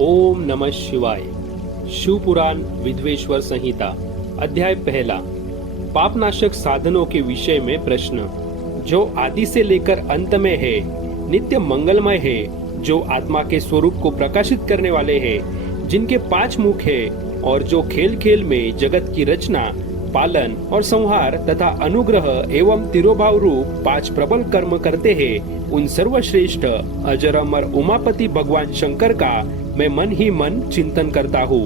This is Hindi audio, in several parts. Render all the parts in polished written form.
ओम नमः शिवाय। शिव पुराण विद्वेश्वर संहिता अध्याय पहला। पापनाशक साधनों के विषय में प्रश्न। जो आदि से लेकर अंत में है, नित्य मंगलमय है, जो आत्मा के स्वरूप को प्रकाशित करने वाले हैं, जिनके 5 मुख है और जो खेल खेल में जगत की रचना, पालन और संहार तथा अनुग्रह एवं तिरोभाव रूप 5 प्रबल कर्म करते हैं, उन सर्वश्रेष्ठ अजर अमर उमापति भगवान शंकर का मैं मन ही मन चिंतन करता हूँ।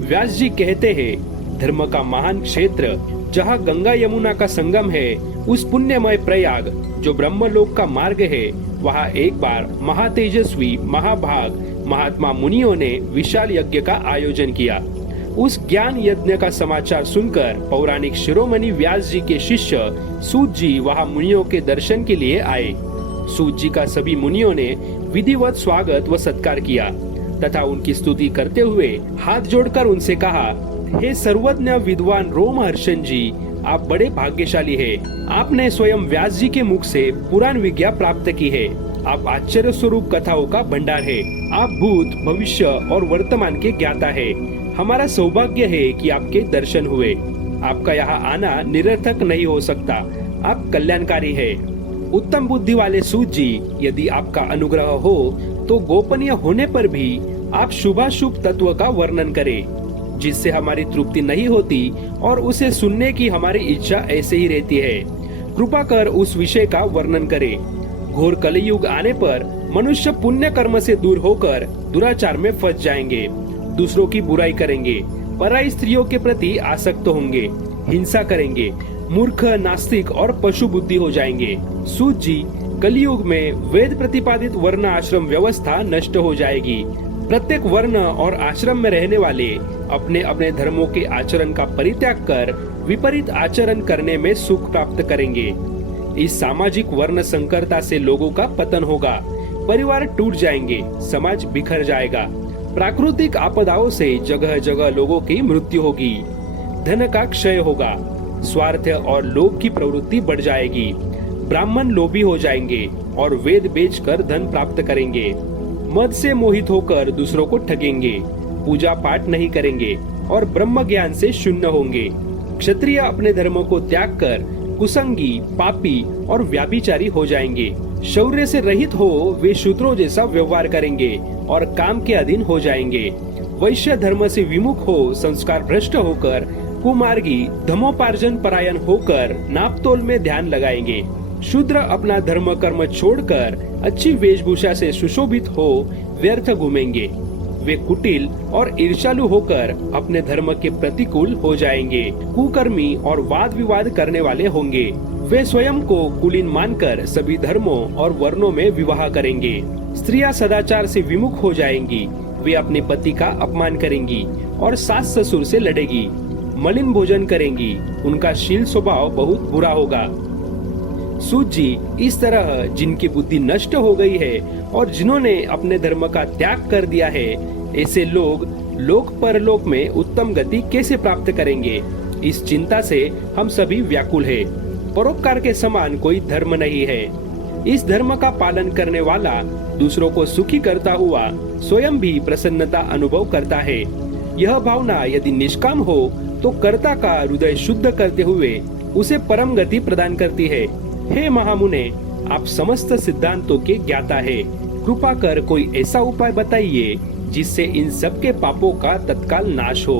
व्यास जी कहते हैं, धर्म का महान क्षेत्र जहाँ गंगा यमुना का संगम है, उस पुण्यमय प्रयाग जो ब्रह्मलोक का मार्ग है, वहाँ एक बार महातेजस्वी महाभाग महात्मा मुनियों ने विशाल यज्ञ का आयोजन किया। उस ज्ञान यज्ञ का समाचार सुनकर पौराणिक शिरोमणि व्यास जी के शिष्य सूत जी वहाँ मुनियों के दर्शन के लिए आए। सूत जी का सभी मुनियों ने विधिवत स्वागत व सत्कार किया तथा उनकी स्तुति करते हुए हाथ जोड़कर उनसे कहा, हे सर्वज्ञ विद्वान रोमहर्षण जी, आप बड़े भाग्यशाली हैं। आपने स्वयं व्यास जी के मुख से पुराण विज्ञा प्राप्त की है। आप आश्चर्य स्वरूप कथाओं का भंडार है। आप भूत भविष्य और वर्तमान के ज्ञाता है। हमारा सौभाग्य है कि आपके दर्शन हुए। आपका यहाँ आना निरर्थक नहीं हो सकता। आप कल्याणकारी है। उत्तम बुद्धि वाले सूत जी, यदि आपका अनुग्रह हो तो गोपनीय होने पर भी आप शुभाशुभ तत्व का वर्णन करें, जिससे हमारी तृप्ति नहीं होती और उसे सुनने की हमारी इच्छा ऐसे ही रहती है। कृपा कर उस विषय का वर्णन करें। घोर कलयुग आने पर मनुष्य पुण्य कर्म से दूर होकर दुराचार में फंस जाएंगे, दूसरों की बुराई करेंगे, पराई स्त्रियों के प्रति आसक्त होंगे, हिंसा करेंगे, मूर्ख, नास्तिक और पशु बुद्धि हो जाएंगे। सूत जी, कलयुग में वेद प्रतिपादित वर्ण आश्रम व्यवस्था नष्ट हो जाएगी। प्रत्येक वर्ण और आश्रम में रहने वाले अपने अपने धर्मों के आचरण का परित्याग कर विपरीत आचरण करने में सुख प्राप्त करेंगे। इस सामाजिक वर्ण संकरता से लोगों का पतन होगा, परिवार टूट जाएंगे, समाज बिखर जाएगा। प्राकृतिक आपदाओं से जगह जगह लोगों की मृत्यु होगी, धन का क्षय होगा, स्वार्थ और लोभ की प्रवृत्ति बढ़ जाएगी। ब्राह्मण लोभी हो जाएंगे और वेद बेचकर धन प्राप्त करेंगे। मद से मोहित होकर दूसरों को ठगेंगे, पूजा पाठ नहीं करेंगे और ब्रह्म ज्ञान से शून्य होंगे। क्षत्रिय अपने धर्मों को त्याग कर कुसंगी, पापी और व्याभिचारी हो जाएंगे। शौर्य से रहित हो वे शूद्रों जैसा व्यवहार करेंगे और काम के अधीन हो जाएंगे। वैश्य धर्म से विमुख हो संस्कार भ्रष्ट होकर कुमार्गी धर्मोपार्जन परायण होकर नापतोल में ध्यान लगाएंगे। शूद्र अपना धर्म कर्म छोड़कर अच्छी वेशभूषा से सुशोभित हो व्यर्थ घूमेंगे। वे कुटिल और ईर्ष्यालु होकर अपने धर्म के प्रतिकूल हो जाएंगे, कुकर्मी और वाद विवाद करने वाले होंगे। वे स्वयं को कुलीन मानकर सभी धर्मों और वर्णों में विवाह करेंगे। स्त्रियां सदाचार से विमुख हो जाएंगी। वे अपने पति का अपमान करेंगी और सास ससुर से लड़ेगी, मलिन भोजन करेंगी। उनका शील स्वभाव बहुत बुरा होगा। सूत जी, इस तरह जिनकी बुद्धि नष्ट हो गई है और जिन्होंने अपने धर्म का त्याग कर दिया है, ऐसे लोग लोक परलोक में उत्तम गति कैसे प्राप्त करेंगे? इस चिंता से हम सभी व्याकुल हैं। परोपकार के समान कोई धर्म नहीं है। इस धर्म का पालन करने वाला दूसरों को सुखी करता हुआ स्वयं भी प्रसन्नता अनुभव करता है। यह भावना यदि निष्काम हो तो कर्ता का हृदय शुद्ध करते हुए उसे परम गति प्रदान करती है। हे महामुने, आप समस्त सिद्धांतों के ज्ञाता है। कृपा कर कोई ऐसा उपाय बताइए जिससे इन सब के पापों का तत्काल नाश हो।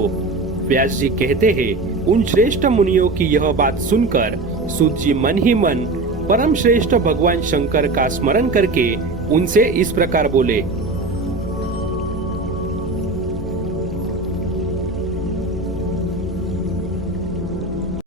व्यास जी कहते हैं, उन श्रेष्ठ मुनियों की यह बात सुनकर सूत जी मन ही मन परम श्रेष्ठ भगवान शंकर का स्मरण करके उनसे इस प्रकार बोले,